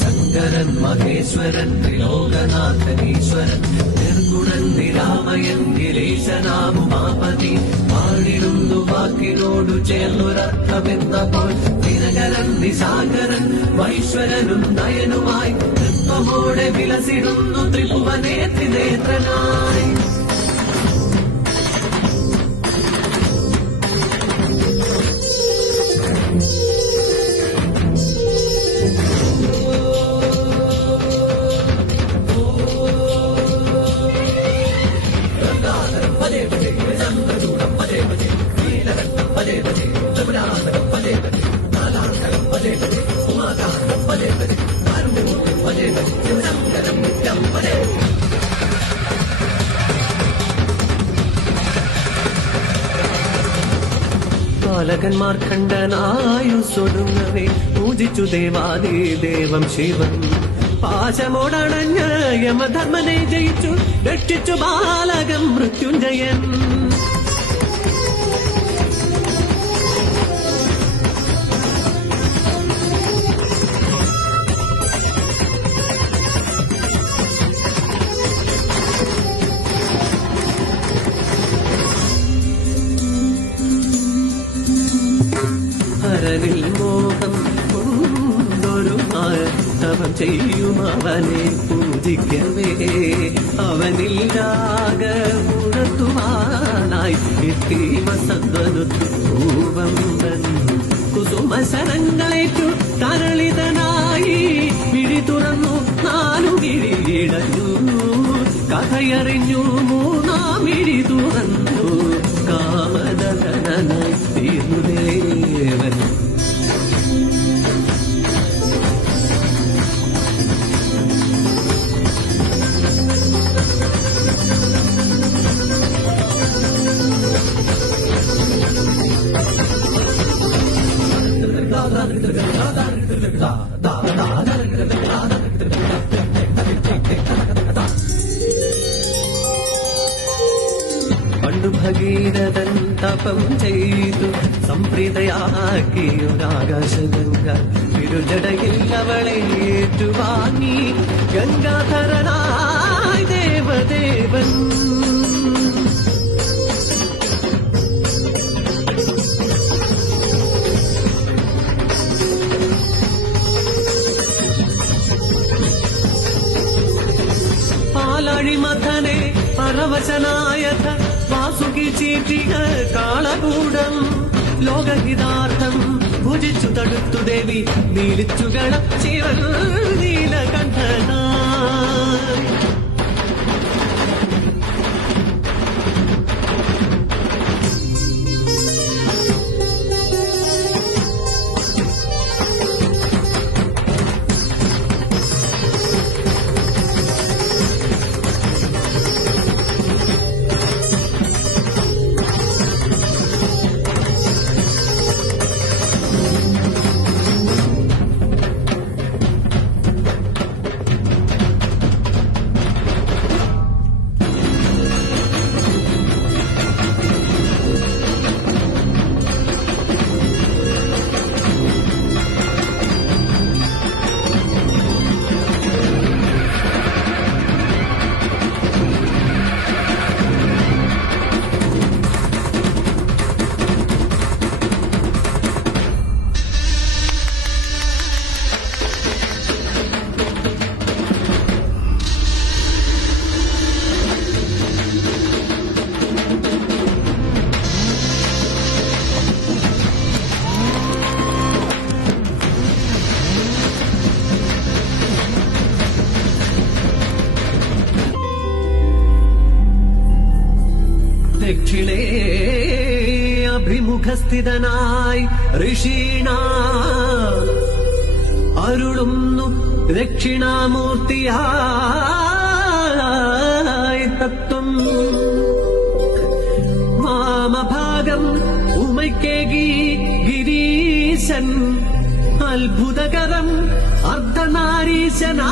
ശങ്കരൻ മഹേശ്വരൻ ത്രിലോകനാഥനീശ്വരൻ നിർഗുണൻ നിരാമയൻ ഗിരീശനാമുമാപതി പാടിടുന്നു വാക്കിനോടു ചേർന്നൊരർത്ഥമെന്നപ്പോൾ ദിനകരൻ നിശാകരൻ വൈശ്വരനും നയനുമായി തൃത്വമോടെ വിലസിടുന്നു ത്രിഭുവനേ ത്രിനേത്രനായി. ബാലകന്മാർ കണ്ടനായുസൊടുങ്ങവേ പൂജിച്ചു ദേവാദിദേവം ശിവൻ. പാശമോടണഞ്ഞ യമധർമ്മനെ ജയിച്ചു രക്ഷിച്ചു ബാലകം മൃത്യുഞ്ജയൻ. ഹരനിൽ മോഹം കൊണ്ടൊരു തപം ചെയ്യും അവനെ പൂജിക്കവേ അവനിൽ രാഗമുണർത്തുവാനായി എത്തി വസന്തനുത്തു പൂവമ്പൻ. കുസുമശരങ്ങളേറ്റു തരളിതനായി വിഴി തുറന്നു നാലു കിഴിയിടഞ്ഞു. കഥയറിഞ്ഞു മൂന്നാം വിഴി തുറന്നു കാമദഹനനായി തീർന്നു ദേവൻ. പണ്ടു ഭഗീരഥൻ തപം ചെയ്തു സംപ്രീതയാക്കിയൊരാകാശഗംഗ. തിരുജടയിൽ അവളെ ഏറ്റുവാങ്ങി ഗംഗാധരനായി ദേവദേവൻ. പാലാഴിമഥനെ പരവശനായഥ വാസുകി ചീറ്റിക കാളകൂടം. ലോകഹിതാർത്ഥം ഭുജിച്ചു തടുത്തു ദേവി നീലിച്ചുകള ശിവൻ നീലകണ്ഠനാ. ത്രിമുഖസ്ഥിതനായി ഋഷീണ അരുളുന്നു ദക്ഷിണാമൂർത്തിയായി തത്വം. വാമഭാഗം ഉമയ്ക്കേകി ഗിരീശൻ അത്ഭുതകരം അർദ്ധനാരീശനാ